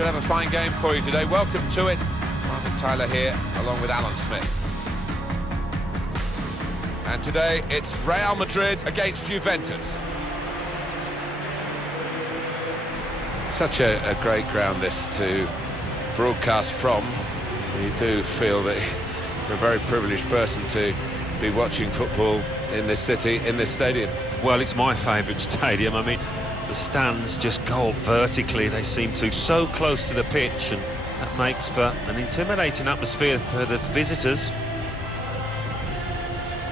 Should have a fine game for you today. Welcome to it. Martin Tyler here, along with Alan Smith. And today, it's Real Madrid against Juventus. Such a great ground this to broadcast from. You do feel that you're a very privileged person to be watching football in this city, in this stadium. Well, it's my favourite stadium. I mean, the stands just go up vertically. They seem to so close to the pitch, and that makes for an intimidating atmosphere for the visitors.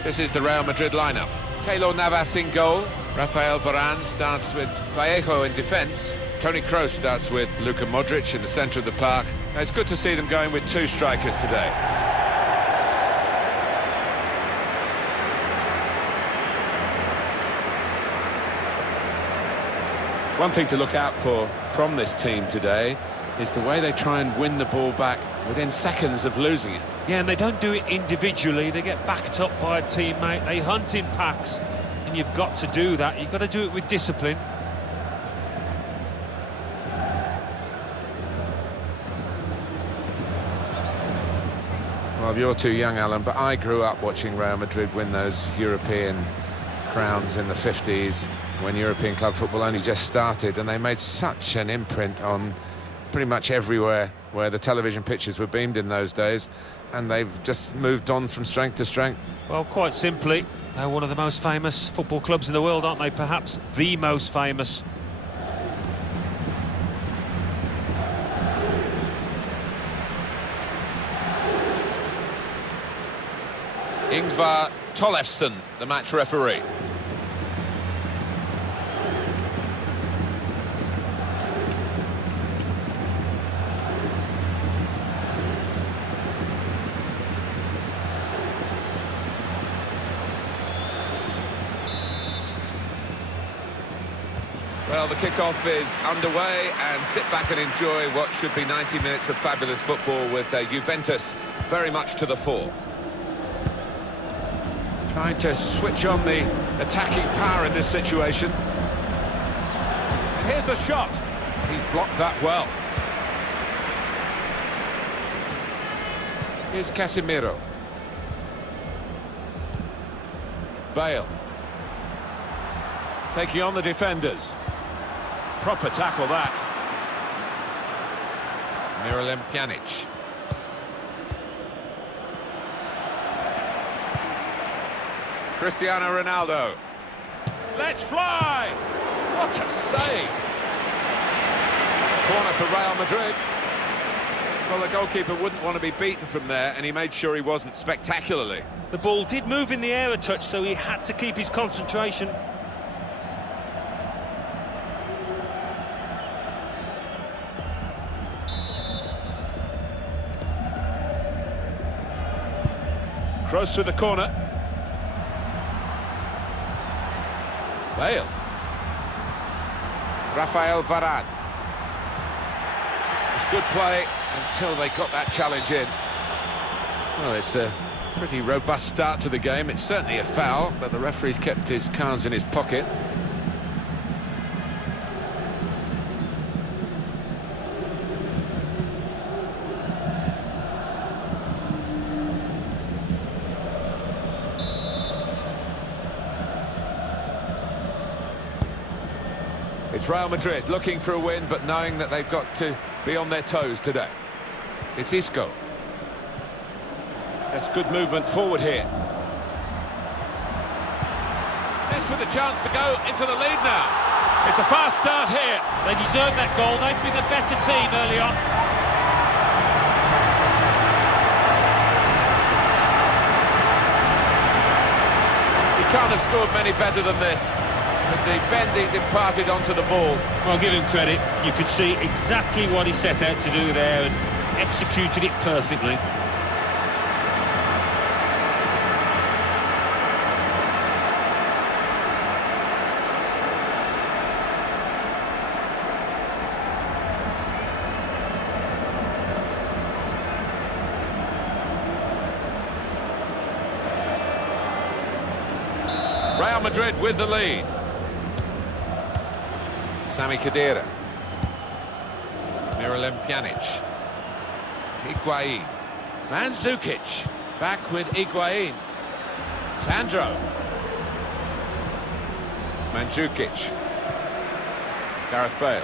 This is the Real Madrid lineup. Keylor Navas in goal. Rafael Varane starts with Vallejo in defence. Toni Kroos starts with Luka Modric in the centre of the park. Now, it's good to see them going with two strikers today. One thing to look out for from this team today is the way they try and win the ball back within seconds of losing it. Yeah, and they don't do it individually. They get backed up by a teammate. They hunt in packs, and you've got to do that. You've got to do it with discipline. Well, you're too young, Alan, but I grew up watching Real Madrid win those European crowns in the 50s when European club football only just started, and they made such an imprint on pretty much everywhere where the television pictures were beamed in those days, and they've just moved on from strength to strength. Well, quite simply, they're one of the most famous football clubs in the world, aren't they? Perhaps the most famous. Ingvar Tollefsen, the match referee. Well, the kickoff is underway, and sit back and enjoy what should be 90 minutes of fabulous football with Juventus very much to the fore. Trying to switch on the attacking power in this situation. And here's the shot. He's blocked that well. Here's Casemiro. Bale. Taking on the defenders. Proper tackle, that. Miralem Pjanic. Cristiano Ronaldo. Let's fly! What a save! Corner for Real Madrid. Well, the goalkeeper wouldn't want to be beaten from there, and he made sure he wasn't spectacularly. The ball did move in the air a touch, so he had to keep his concentration. Kroos with the corner. Bale. Rafael Varane. It was good play until they got that challenge in. Well, it's a pretty robust start to the game. It's certainly a foul, but the referee's kept his cards in his pocket. It's Real Madrid looking for a win, but knowing that they've got to be on their toes today. It's Isco. That's good movement forward here. This with a chance to go into the lead now. It's a fast start here. They deserve that goal. They've been the better team early on. He can't have scored many better than this. But the bend he's imparted onto the ball. Well, give him credit. You could see exactly what he set out to do there and executed it perfectly. Real Madrid with the lead. Sami Khedira. Miralem Pjanic. Higuain. Mandzukic. Back with Higuain. Sandro. Mandzukic. Gareth Bale.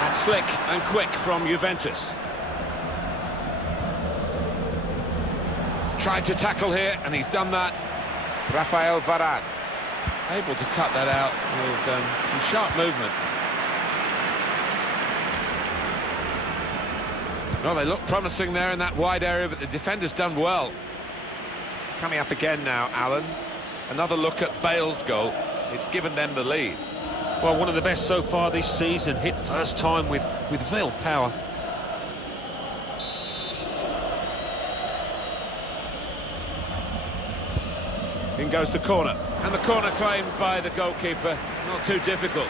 That's slick and quick from Juventus. Tried to tackle here, and he's done that. Rafael Varane. Able to cut that out with some sharp movement. Well, they look promising there in that wide area, but the defender's done well. Coming up again now, Alan. Another look at Bale's goal. It's given them the lead. Well, one of the best so far this season. Hit first time with real power. In goes the corner. And the corner claimed by the goalkeeper. Not too difficult.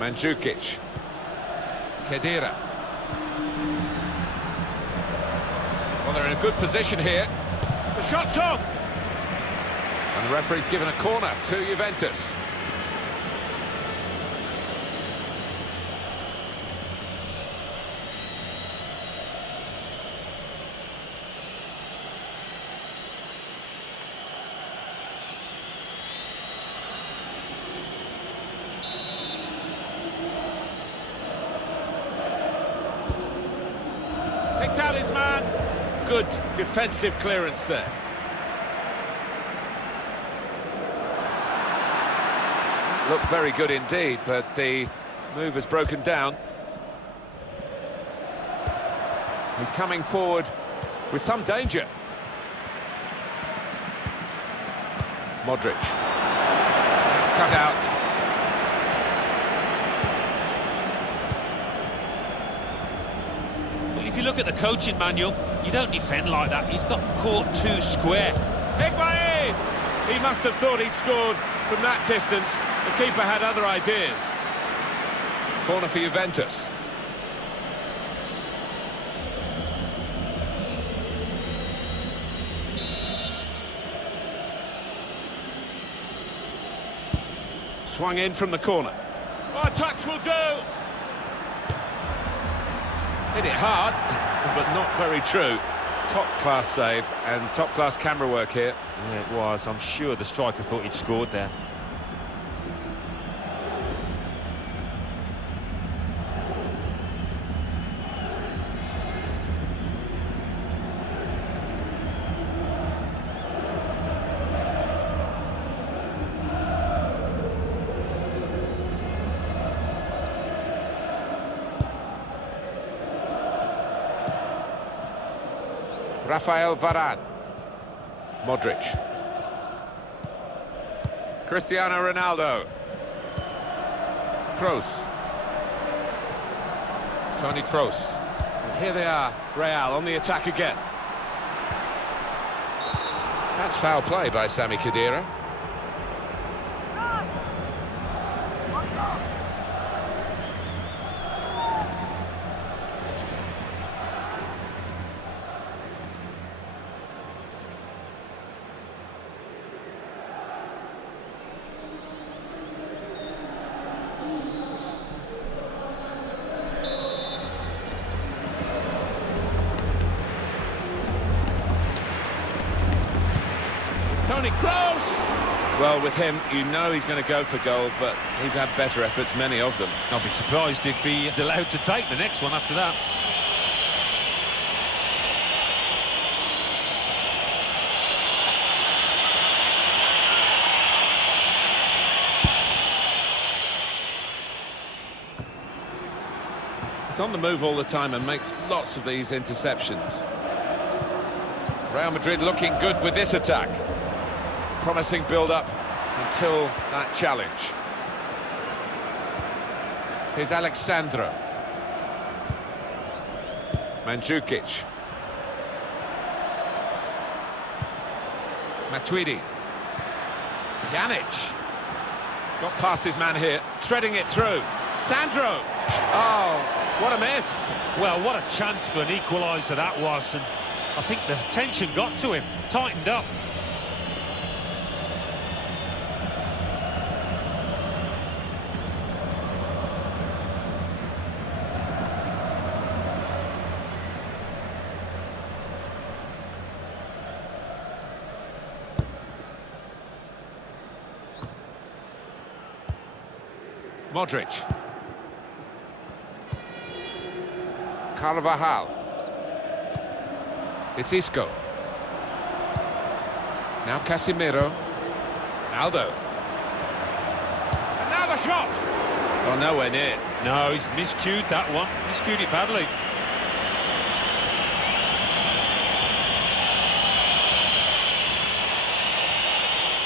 Mandzukic. Khedira. Well, they're in a good position here. The shot's on! And the referee's given a corner to Juventus. Picked out his man. Good defensive clearance there. Looked very good indeed, but the move has broken down. He's coming forward with some danger. Modric. It's cut out. If you look at the coaching manual, you don't defend like that. He's got caught too square. Higuain! He must have thought he'd scored from that distance. The keeper had other ideas. Corner for Juventus. Swung in from the corner. Oh, a touch will do! Hit it hard, but not very true. Top-class save and top-class camera work here. Yeah, it was. I'm sure the striker thought he'd scored there. Rafael Varane. Modric. Cristiano Ronaldo. Kroos. Toni Kroos. And here they are, Real on the attack again. That's foul play by Sami Khedira. Toni Kroos! Well, with him, you know he's going to go for goal, but he's had better efforts, many of them. I'll be surprised if he is allowed to take the next one after that. He's on the move all the time and makes lots of these interceptions. Real Madrid looking good with this attack. Promising build-up until that challenge. Here's Alexandro. Mandzukic. Matuidi. Pjanic. Got past his man here, threading it through. Sandro. Oh, what a miss. Well, what a chance for an equaliser that was, and I think the tension got to him, tightened up. Modric. Carvajal. It's Isco. Now Casemiro. Aldo. And now the shot! Oh, nowhere near. No, he's miscued that one. Miscued it badly.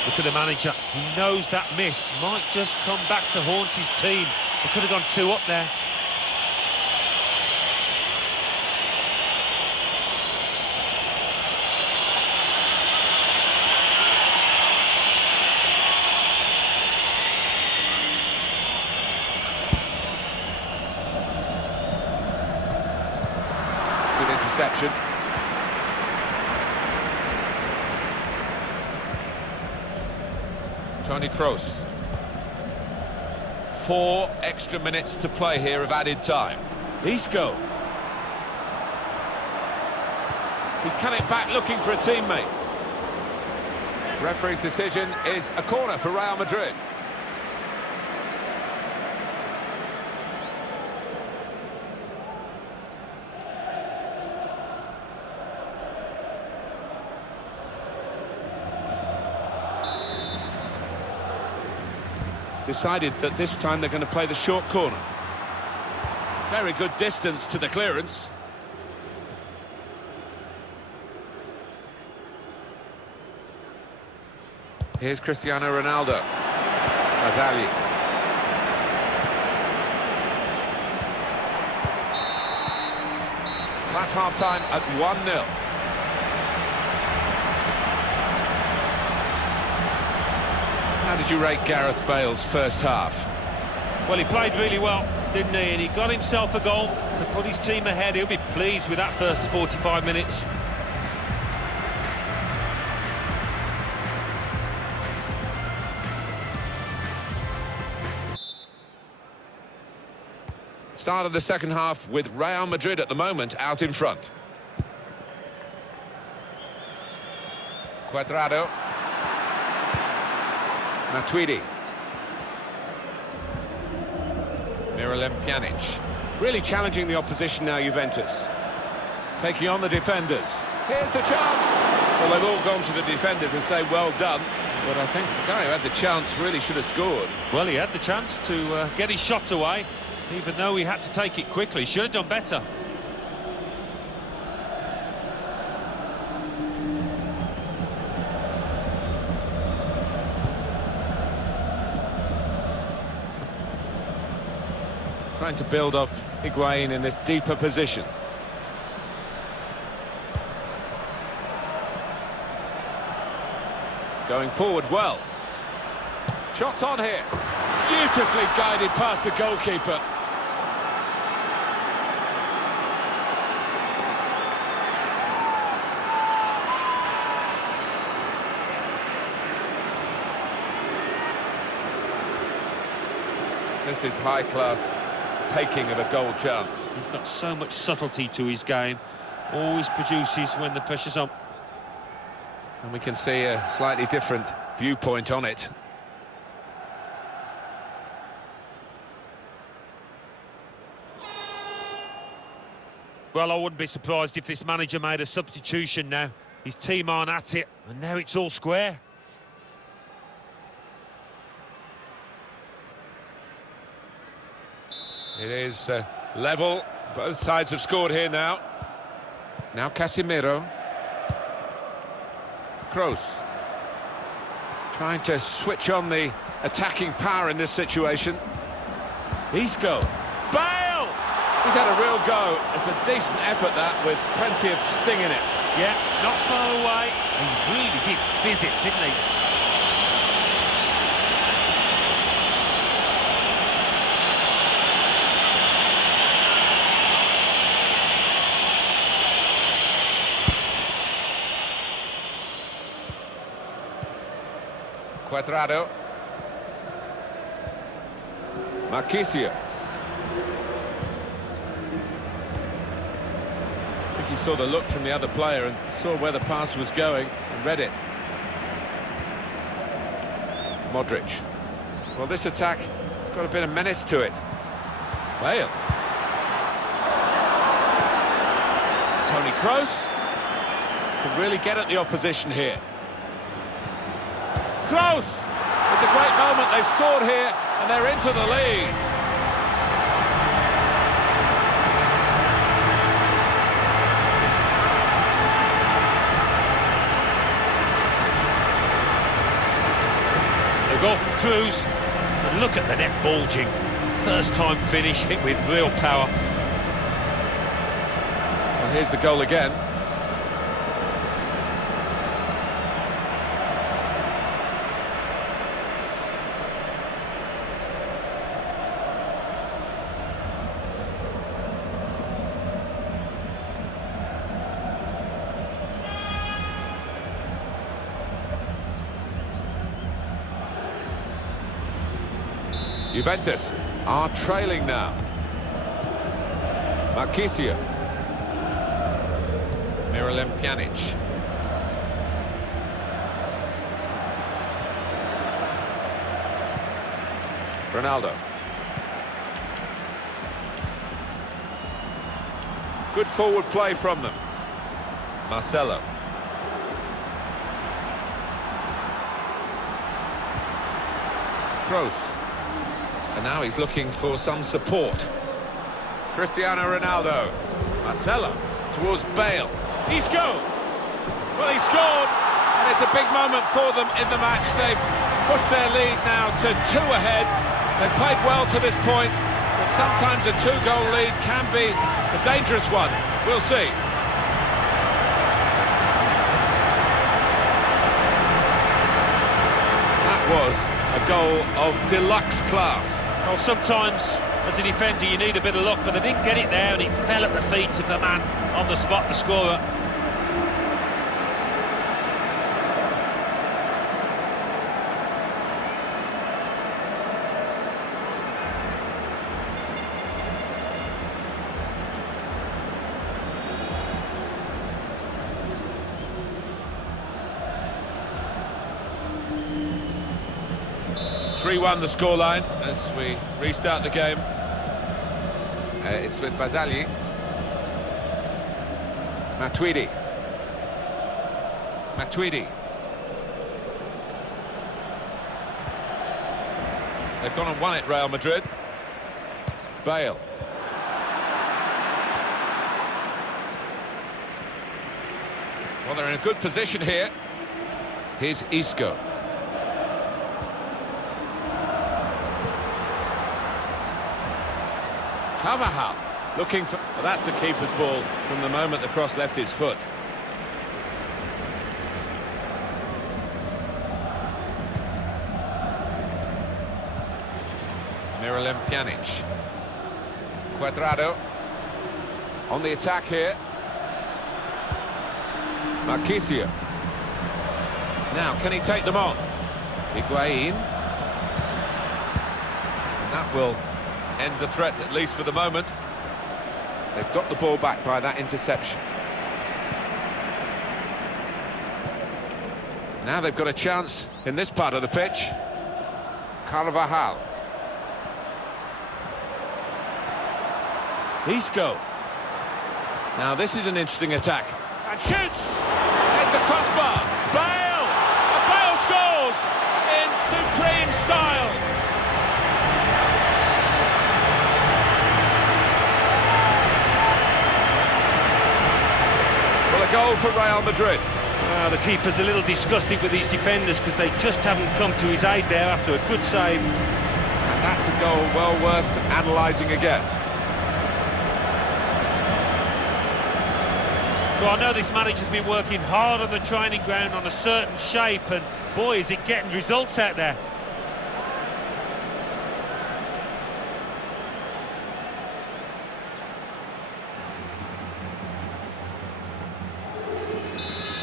Look at the manager. He knows that miss might just come back to haunt his team. He could have gone 2 up there. Good interception. Toni Kroos. 4 extra minutes to play here of added time. Isco. He's cut it back looking for a teammate. Referee's decision is a corner for Real Madrid. Decided that this time they're going to play the short corner. Very good distance to the clearance. Here's Cristiano Ronaldo. Azali. That's half-time at 1-0. How did you rate Gareth Bale's first half? Well, he played really well, didn't he? And he got himself a goal to put his team ahead. He'll be pleased with that first 45 minutes. Start of the second half with Real Madrid at the moment out in front. Cuadrado. Matuidi. Miralem Pjanic. Really challenging the opposition now, Juventus. Taking on the defenders. Here's the chance! Well, they've all gone to the defender to say, well done. But I think the guy who had the chance really should have scored. Well, he had the chance to get his shot away, even though he had to take it quickly. Should have done better. Trying to build off Higuain in this deeper position. Going forward well. Shots on here. Beautifully guided past the goalkeeper. This is high-class taking of a goal chance. He's got so much subtlety to his game. Always produces when the pressure's on. And we can see a slightly different viewpoint on it. Well, I wouldn't be surprised if this manager made a substitution now. His team aren't at it, and now it's all square. It is level. Both sides have scored here now. Now Casemiro. Kroos. Trying to switch on the attacking power in this situation. Isco. Bale! He's had a real go. It's a decent effort, that, with plenty of sting in it. Yeah, not far away. He really did fizz it, didn't he? Cuadrado. Marquisio. I think he saw the look from the other player and saw where the pass was going and read it. Modric. Well, this attack It's got a bit of menace to it. Bale. Toni Kroos can really get at the opposition here. Kroos! It's a great moment, they've scored here and they're into the lead. The goal from Kroos, and look at the net bulging. First time finish, hit with real power. And here's the goal again. Juventus are trailing now. Marchisio. Miralem Pjanic. Ronaldo. Good forward play from them. Marcelo. Kroos. And now he's looking for some support. Cristiano Ronaldo. Marcelo towards Bale. He's goal. Well, he scored, and it's a big moment for them in the match. They've pushed their lead now to 2 ahead. They've played well to this point, but sometimes a 2-goal lead can be a dangerous one. We'll see. That was a goal of deluxe class. Well, sometimes, as a defender, you need a bit of luck, but they didn't get it there, and it fell at the feet of the man on the spot, the scorer. The scoreline as we restart the game. It's with Barzagli. Matuidi. They've gone and won it, Real Madrid. Bale. Well, they're in a good position here. Here's Isco. Carvajal looking for... Well, that's the keeper's ball from the moment the cross left his foot. Miralem Pjanic. Cuadrado on the attack here. Marchisio. Now, can he take them on? Higuain. And that will end the threat, at least for the moment. They've got the ball back by that interception. Now they've got a chance in this part of the pitch. Carvajal. Isco. Now this is an interesting attack. And shoots! There's the crossbar. Bale! And Bale scores in supreme style. A goal for Real Madrid. The keeper's a little disgusted with his defenders because they just haven't come to his aid there after a good save. And that's a goal well worth analysing again. Well, I know this manager's been working hard on the training ground on a certain shape, and boy, is it getting results out there.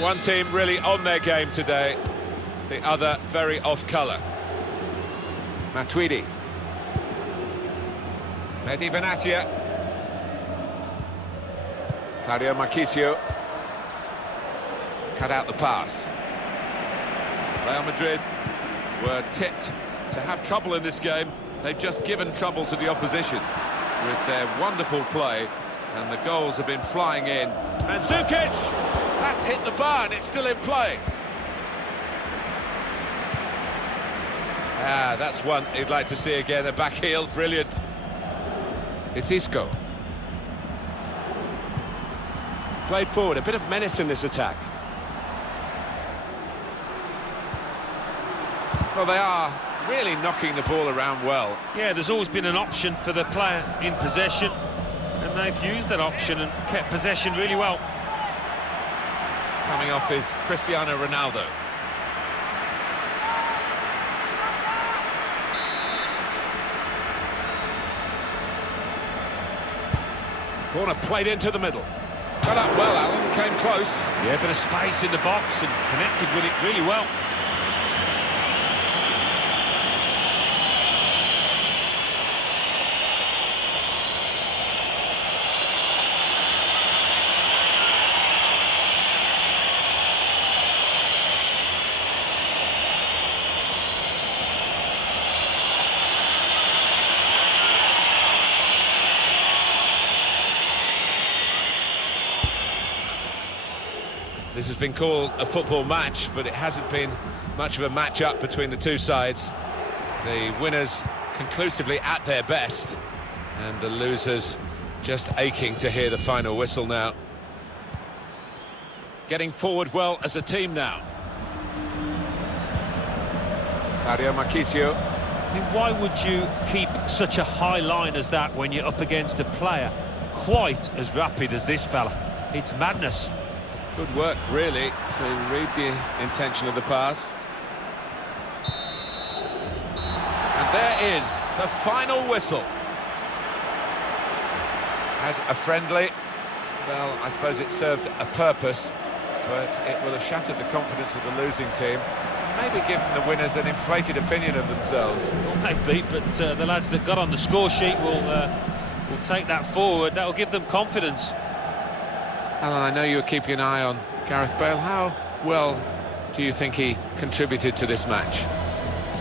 One team really on their game today, the other very off colour. Matuidi. Mehdi Benatia. Claudio Marchisio. Cut out the pass. Real Madrid were tipped to have trouble in this game. They've just given trouble to the opposition with their wonderful play, and the goals have been flying in. And Zukic! That's hit the bar and it's still in play. Ah, that's one you'd like to see again, a back heel, brilliant. It's Isco. Played forward, a bit of menace in this attack. Well, they are really knocking the ball around well. Yeah, there's always been an option for the player in possession, and they've used that option and kept possession really well. Coming off is Cristiano Ronaldo. Corner played into the middle. Got up well, Alan, came close. Yeah, bit of space in the box and connected with it really well. This has been called a football match, but it hasn't been much of a match-up between the two sides. The winners conclusively at their best, and the losers just aching to hear the final whistle now. Getting forward well as a team now. Claudio Marchisio. I mean, why would you keep such a high line as that when you're up against a player quite as rapid as this fella? It's madness. Good work, really, to read the intention of the pass. And there is the final whistle. As a friendly, well, I suppose it served a purpose, but it will have shattered the confidence of the losing team, maybe given the winners an inflated opinion of themselves. Well, maybe, but the lads that got on the score sheet will take that forward. That'll give them confidence. Alan, I know you were keeping an eye on Gareth Bale. How well do you think he contributed to this match?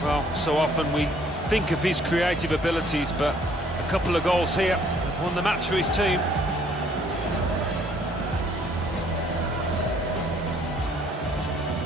Well, so often we think of his creative abilities, but a couple of goals here have won the match for his team.